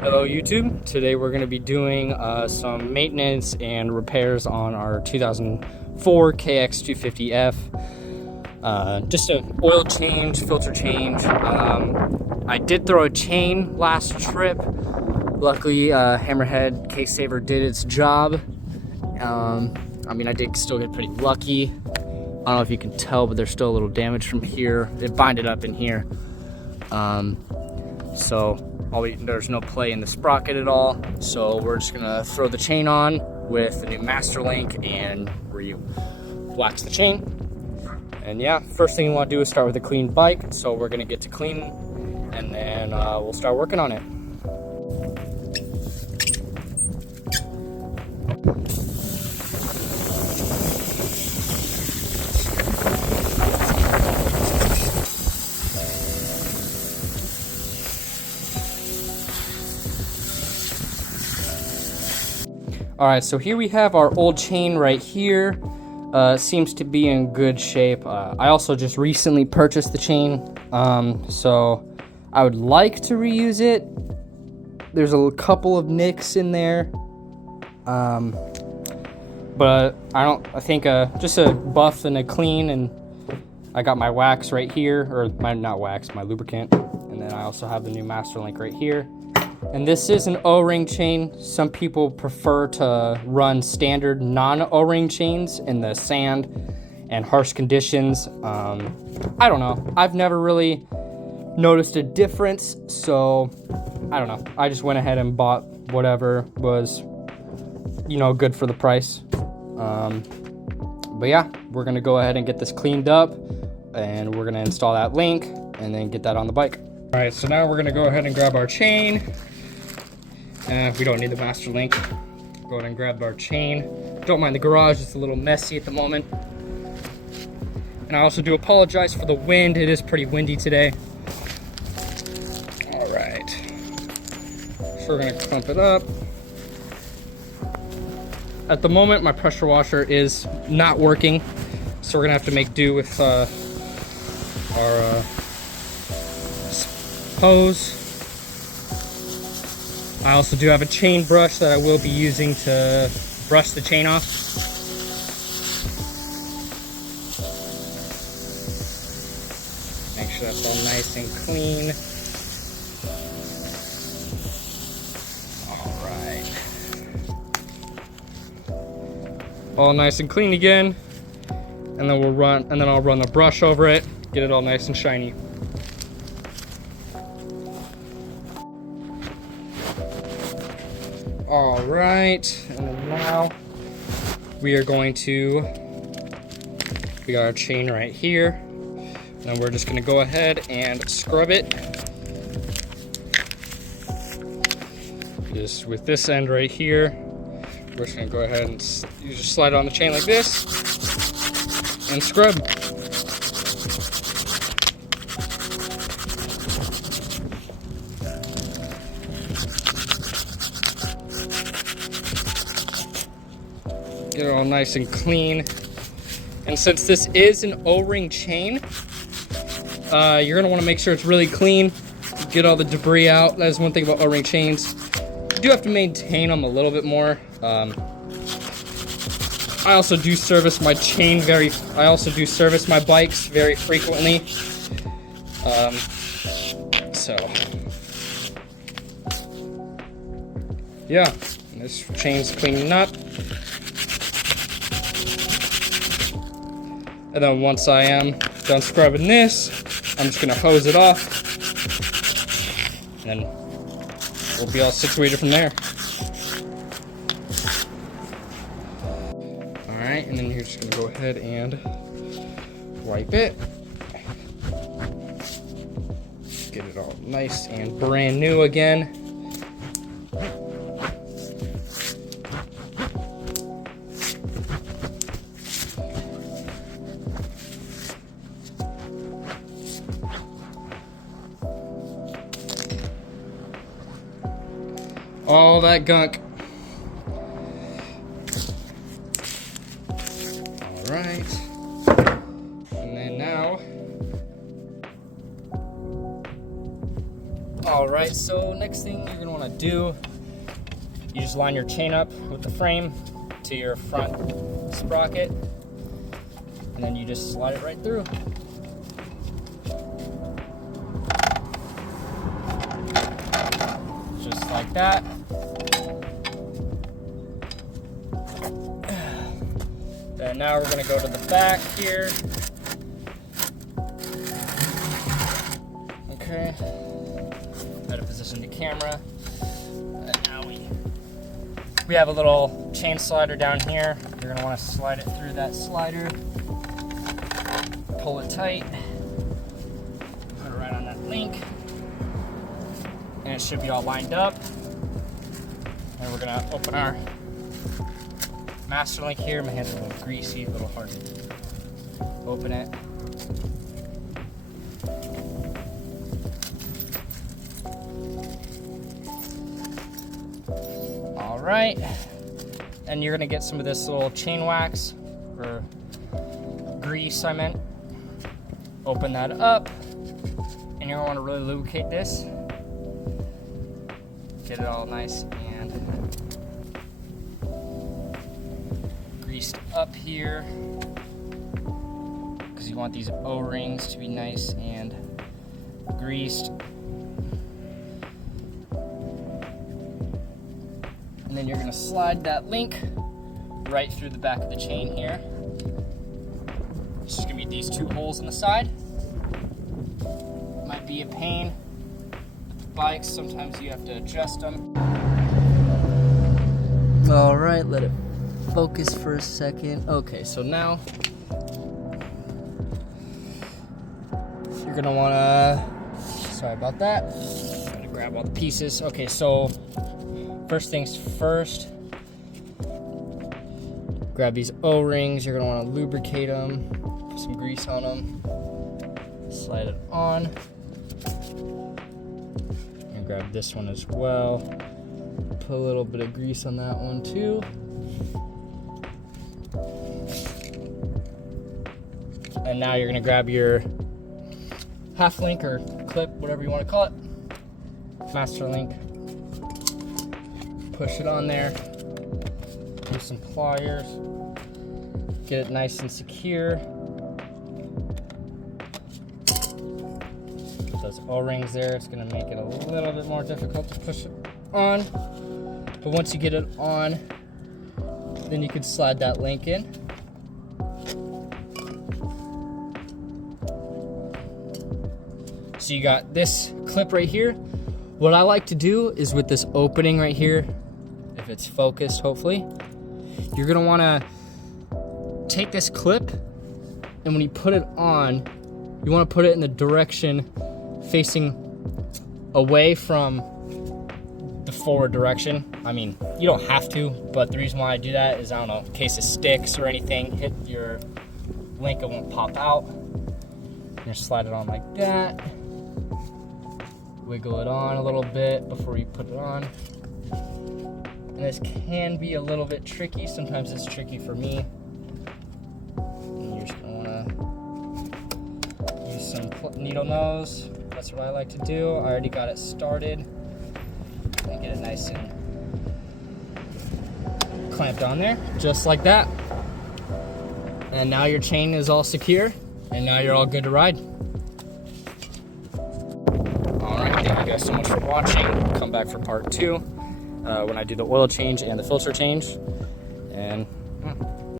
Hello YouTube. Today we're going to be doing some maintenance and repairs on our 2004 KX250F. Just an oil change, filter change. I did throw a chain last trip. Luckily Hammerhead Case Saver did its job. I mean, I did still get pretty lucky. I don't know if you can tell, but there's still a little damage from here. It binded up in here. There's no play in the sprocket at all, so we're just gonna throw the chain on with the new master link and wax the chain. And yeah, first thing you want to do is start with a clean bike, so we're gonna get to clean and then we'll start working on it. All right, so here we have our old chain right here. Seems to be in good shape. I also just recently purchased the chain, so I would like to reuse it. There's a couple of nicks in there, but I think just a buff and a clean, and I got my wax right here, or my lubricant, and then I also have the new master link right here. And this is an O-ring chain. Some people prefer to run standard non-O-ring chains in the sand and harsh conditions. I don't know. I've never really noticed a difference, so I don't know. I just went ahead and bought whatever was, good for the price. But yeah, we're gonna go ahead and get this cleaned up, and we're gonna install that link and then get that on the bike. All right, so now we're gonna go ahead and grab our chain. We don't need the master link. Go ahead and grab our chain. Don't mind the garage, it's a little messy at the moment. And I also do apologize for the wind. It is pretty windy today. All right, so we're gonna clump it up. At the moment, my pressure washer is not working, so we're gonna have to make do with our hose. I also do have a chain brush that I will be using to brush the chain off. Make sure that's all nice and clean. All right. All nice and clean again. And then I'll run the brush over it, get it all nice and shiny. All right, and then now we got our chain right here, and then we're just gonna go ahead and scrub it. Just with this end right here, we're just gonna go ahead and you just slide it on the chain like this and scrub. Get it all nice and clean. And since this is an O-ring chain, you're gonna wanna make sure it's really clean. Get all the debris out. That's one thing about O-ring chains. You do have to maintain them a little bit more. I also do service my bikes very frequently. Yeah, this chain's cleaning up. And then once I am done scrubbing this, I'm just gonna hose it off, and then we'll be all situated from there. All right, and then you're just gonna go ahead and wipe it. Get it all nice and brand new again. All that gunk. All right. And then now, all All right, so next thing you're gonna wanna do, you just line your chain up with the frame to your front sprocket, and then you just slide it right through. Just like that. And now we're gonna go to the back here. Okay. Better position the camera. And now we have a little chain slider down here. You're gonna wanna slide it through that slider. Pull it tight. Put it right on that link. And it should be all lined up. And we're gonna open our master link here. My hands are a little greasy, a little hard to open it. All right, and you're gonna get some of this little chain wax, or grease I meant. Open that up, and you're gonna wanna really lubricate this. Get it all nice and greased up here, because you want these O-rings to be nice and greased. And then you're gonna slide that link right through the back of the chain here. It's just gonna be these two holes on the side. Might be a pain with the bikes, sometimes you have to adjust them. All right, let it focus for a second. Okay, so now you're gonna wanna, sorry about that, try to grab all the pieces. Okay, so first things first, grab these O-rings. You're gonna wanna lubricate them, put some grease on them, slide it on. And grab this one as well. Put a little bit of grease on that one too. And now you're gonna grab your half link or clip, whatever you wanna call it, master link. Push it on there, use some pliers, get it nice and secure. Those O-rings there, it's gonna make it a little bit more difficult to push it on. But once you get it on, then you can slide that link in. So you got this clip right here. What I like to do is with this opening right here, if it's focused, hopefully, you're gonna wanna take this clip, and when you put it on, you wanna put it in the direction facing away from the forward direction. I mean, you don't have to, but the reason why I do that is, I don't know, in case it sticks or anything, hit your link, it won't pop out. You slide it on like that. Wiggle it on a little bit before you put it on. And this can be a little bit tricky. Sometimes it's tricky for me. And you're just gonna wanna use some needle nose. That's what I like to do. I already got it started. And get it nice and clamped on there, just like that. And now your chain is all secure, and now you're all good to ride. Thank you guys so much for watching. Come back for part 2 when I do the oil change and the filter change. And